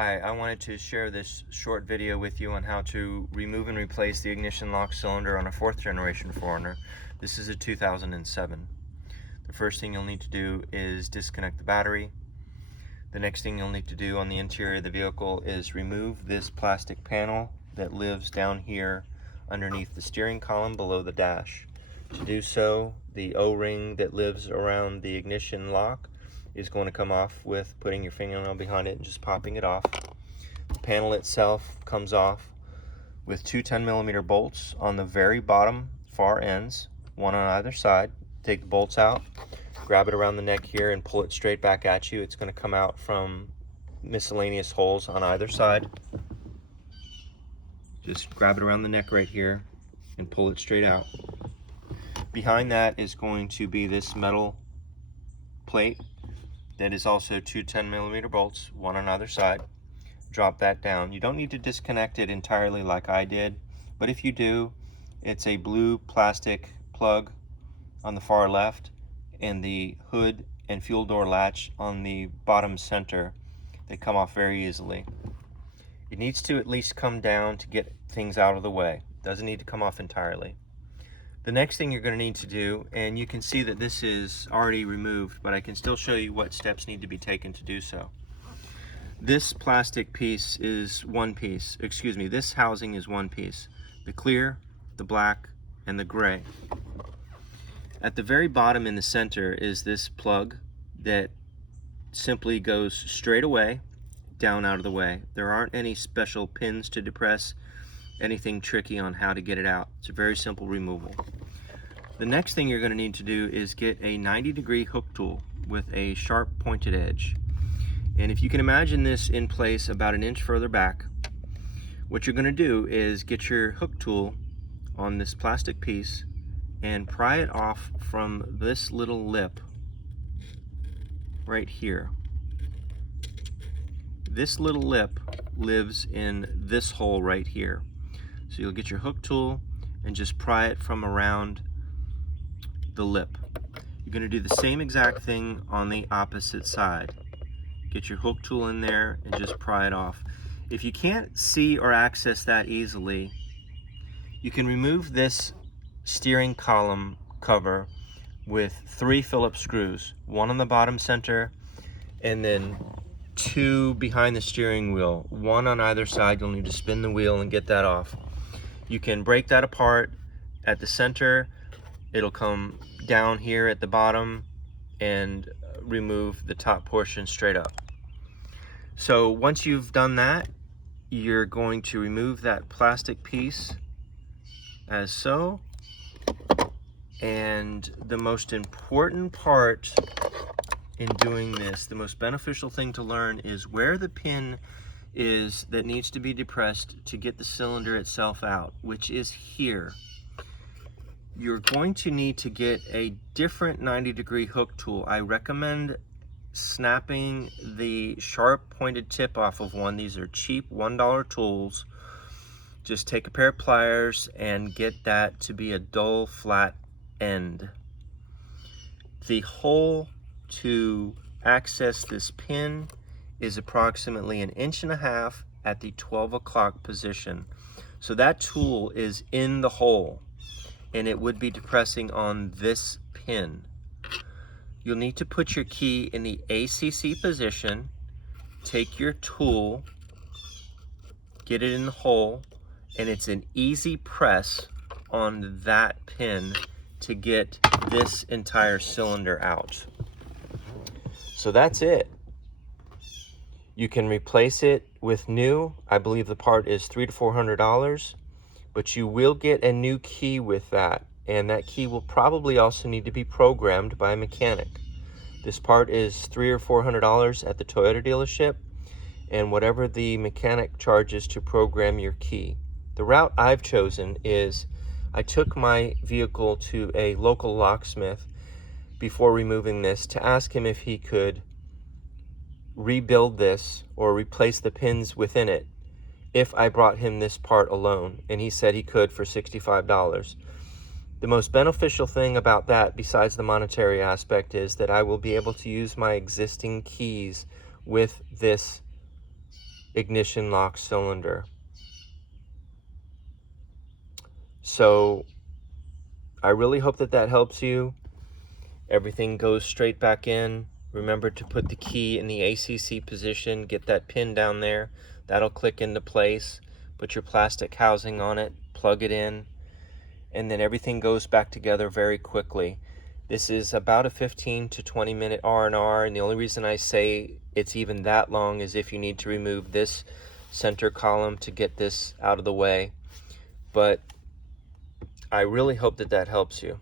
Hi, I wanted to share this short video with you on how to remove and replace the ignition lock cylinder on a 4th generation 4runner. This is a 2007. The first thing you'll need to do is disconnect the battery. The next thing you'll need to do on the interior of the vehicle is remove this plastic panel that lives down here underneath the steering column below the dash. To do so, the O-ring that lives around the ignition lock is going to come off with putting your fingernail behind it and just popping it off. The panel itself comes off with two 10mm bolts on the very bottom far ends, one on either side. Take the bolts out, grab it around the neck here and pull it straight back at you. It's going to come out from miscellaneous holes on either side. Just grab it around the neck right here and pull it straight out. Behind that is going to be this metal plate that is also two 10mm bolts, one on either side. Drop that down. You don't need to disconnect it entirely like I did, but if you do, it's a blue plastic plug on the far left and the hood and fuel door latch on the bottom center. They come off very easily. It needs to at least come down to get things out of the way. It doesn't need to come off entirely. The next thing you're going to need to do, and you can see that this is already removed, but I can still show you what steps need to be taken to do so. This plastic piece is one piece, this housing is one piece. The clear, the black, and the gray. At the very bottom in the center is this plug that simply goes straight away, down out of the way. There aren't any special pins to depress, anything tricky on how to get it out. It's a very simple removal. The next thing you're going to need to do is get a 90-degree hook tool with a sharp pointed edge. And if you can imagine this in place about an inch further back, what you're going to do is get your hook tool on this plastic piece and pry it off from this little lip right here. This little lip lives in this hole right here. So you'll get your hook tool and just pry it from around the lip. You're going to do the same exact thing on the opposite side. Get your hook tool in there and just pry it off. If you can't see or access that easily, you can remove this steering column cover with 3 Phillips screws, one on the bottom center and then 2 behind the steering wheel, one on either side. You'll need to spin the wheel and get that off. You can break that apart at the center. It'll come down here at the bottom and remove the top portion straight up. So once you've done that, you're going to remove that plastic piece as so. And the most important part in doing this, the most beneficial thing to learn, is where the pin is that needs to be depressed to get the cylinder itself out, which is here. You're going to need to get a different 90-degree hook tool. I recommend snapping the sharp pointed tip off of one. These are cheap $1 tools. Just take a pair of pliers and get that to be a dull flat end. The hole to access this pin is approximately 1.5 inches at the 12 o'clock position. So that tool is in the hole and it would be depressing on this pin. You'll need to put your key in the ACC position, take your tool, get it in the hole, and it's an easy press on that pin to get this entire cylinder out. So that's it. You can replace it with new. I believe the part is $300 to $400, but you will get a new key with that, and that key will probably also need to be programmed by a mechanic. This part is $300 or $400 at the Toyota dealership, and whatever the mechanic charges to program your key. The route I've chosen is I took my vehicle to a local locksmith before removing this to ask him if he could rebuild this or replace the pins within it if I brought him this part alone, and he said he could for $65. The most beneficial thing about that, besides the monetary aspect, is that I will be able to use my existing keys with this ignition lock cylinder. So I really hope that that helps you. Everything goes straight back in. Remember to put the key in the ACC position, get that pin down there. That'll click into place. Put your plastic housing on it, plug it in, and then everything goes back together very quickly. This is about a 15 to 20 minute R&R, and the only reason I say it's even that long is if you need to remove this center column to get this out of the way. But I really hope that that helps you.